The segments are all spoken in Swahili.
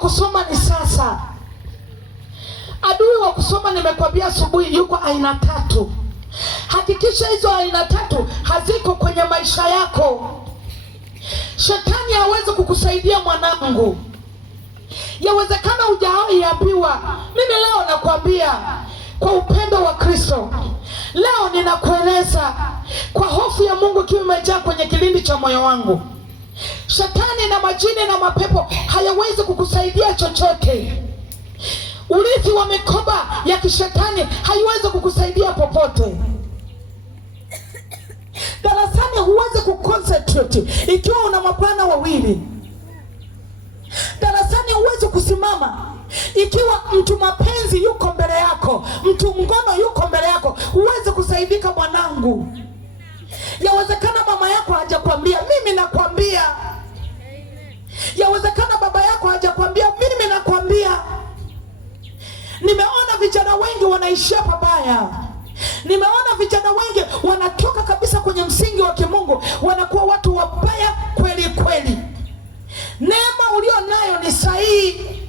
kusoma ni sasa. Adui wa kusoma nimekwambia asubuhi yuko aina tatu. Hakikisha hizo aina tatu haziko kwenye maisha yako. Shetani hawezi kukusaidia mwanangu. Yawezekana hujaiambiwa. Mimi leo nakwambia kwa upendo wa Kristo. Leo ninakueleza kwa hofu ya Mungu kiwa imejaa kwenye kilindi cha moyo wangu. Shetani na majini na mapepo hayawezi kukusaidia chochote. Urithi wa mikoba ya kishetani haiwezi kukusaidia popote. Darasani huwezi kuconcentrate ikiwa una mapana wawili. Darasani huwezi kusimama ikiwa mtu mapenzi yuko mbele yako, mtu ngono yuko mbele yako. Huwezi kusaidika mwanangu. Yawezekana mama yako hajakwambia, mimi nakwambia. Yawezekana baba yako hajakwambia, mimi nakwambia. Nimeona vijana wengi wanaishia pabaya. Nimeona vijana wengi wanatoka kabisa kwenye msingi wa kimungu, wanakuwa watu wabaya kweli kweli. Neema ulio nayo ni sahihi.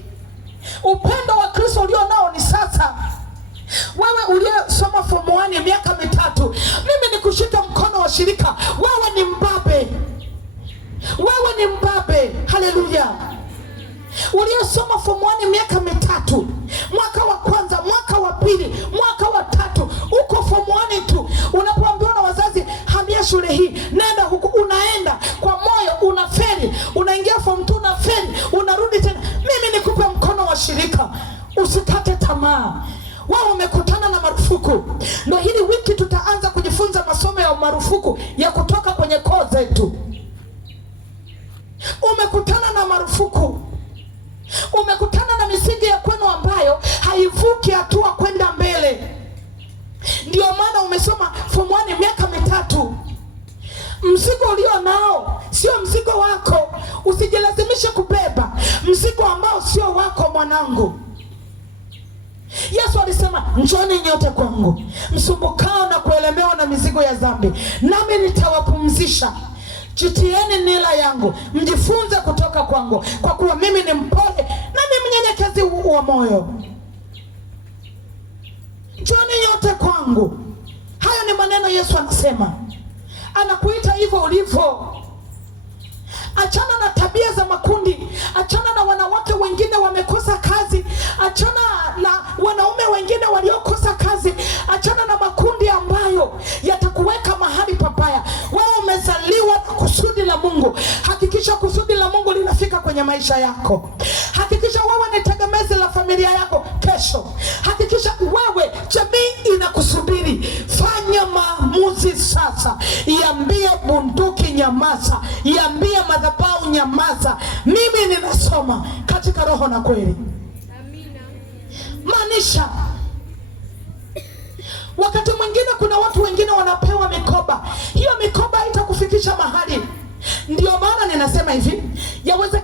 Upendo wa Kristo ulio nao ni sasa. Wewe uliyesoma form 1 miaka mitatu, mimi nikushika mkono wa shirika. Wewe ni mbabe. Wewe ni mbabe. Haleluya. Uliyesoma form 1 miaka mitatu, mwaka wa kwanza, mwaka wa pili, mwaka wa tatu, uko form 1 tu. Unapoambiwa na wazazi hamia shule hii, nenda huku, unaenda kwa moyo, unafeli. Unaingia form 2 unafeli, unarudi tena. Mimi nikupe mkono wa shirika, usikate tamaa. Wao umekutana na marufuku. Ndio hili wiki tutaanza kujifunza masomo ya marufuku ya kutoka kwenye koo zetu. Umekutana na marufuku. Umekutana na misingi ya kwenu ambayo haivuki hatua kwenda mbele. Ndio maana umesoma form 1 miaka mitatu. Mzigo ulio nao sio mzigo wako. Usijilazimishe kubeba mzigo ambao sio wako mwanangu. Yesu alisema, njoni nyote kwangu msumbukao na kuelemewa na mizigo ya dhambi, nami nitawapumzisha. Jitieni nila yangu, mjifunze kutoka kwangu, kwa kuwa mimi ni mpole na ni mnyenyekezi wa moyo. Njoni nyote kwangu. Hayo ni maneno Yesu anasema. Anakuita hivyo ulivyo. Achana na tabia za makundi. Achana na wanawake wengine wamekosa kazi. Achana na wanaume wengine waliokosa kazi. Achana na makundi ambayo yatakuweka mahali pabaya. Wewe umezaliwa na kusudi la Mungu. Hakikisha kusudi la Mungu linafika kwenye maisha yako. Hakikisha wewe ni tegemezi la familia yako kesho. Hakikisha wewe, jamii inakusubiri. Fanya maamuzi sasa. Iambie bunduki nyamaza. Iambie madhabahu nyamaza. Mimi ninasoma katika roho na kweli. Amina. Maanisha wakati mwingine kuna watu wengine wanapewa mikoba. Hiyo mikoba haitakufikisha mahali. Ndio maana ninasema hivi, yaweza